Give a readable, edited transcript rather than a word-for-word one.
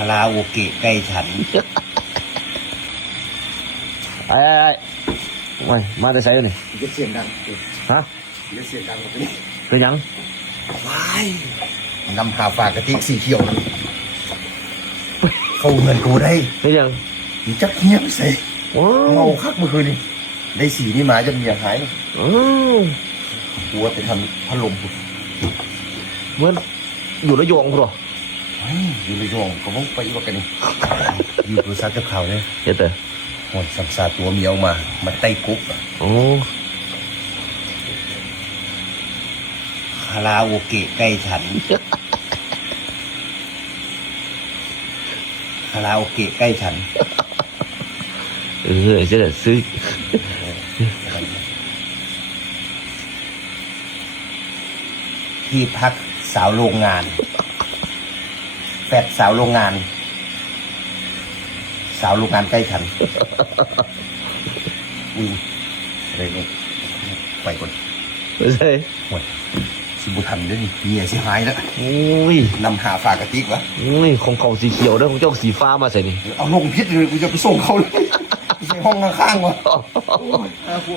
าราโอเกะใกล้ฉันไอ้ไว้มาได้ใส่นี่จะเสียงดังฮะจะเสียงดังแบบนี้เป็นยังว้ายนำหาฝากกะทิสีเขียวนะเข้าเงินกูได้เป็นยังมีจักเงียบใส่เมาคักเมื่อคืนนี่ได้สีนี่มาจะมีอย่างหายกูว่าไปทำพัดลมกูเหมือนอยู่ระยองหรออยู่ระยองก็ต้องไปว่ากันนี่อยู่ตัวซักกับเขาเนี่ยเจ๊เต๋อหมดสัมสาตัวเมียวมาไต่กุ๊กโอ้คาราโอเกะใกล้ฉันคาราโอเกะใกล้ฉันเจ๊เต๋อซื้อที่พักสาวโรงงานแฟดสาวโรงงานสาวโรงงานใกล้ฉันอะไรนี่ไปก่อนไม่ใช่หมดสิบุทันด้วยนี่เมียสิหายแล้วโอ้ยนำหาฝากกระติกวะโอ้ยของเขาสีเขียวด้วยของเจ้าสีฟ้ามาใส่นี่เอาลงพิษเลยกูจะไปส่งเขาเลยใส่ห้องข้างๆวะ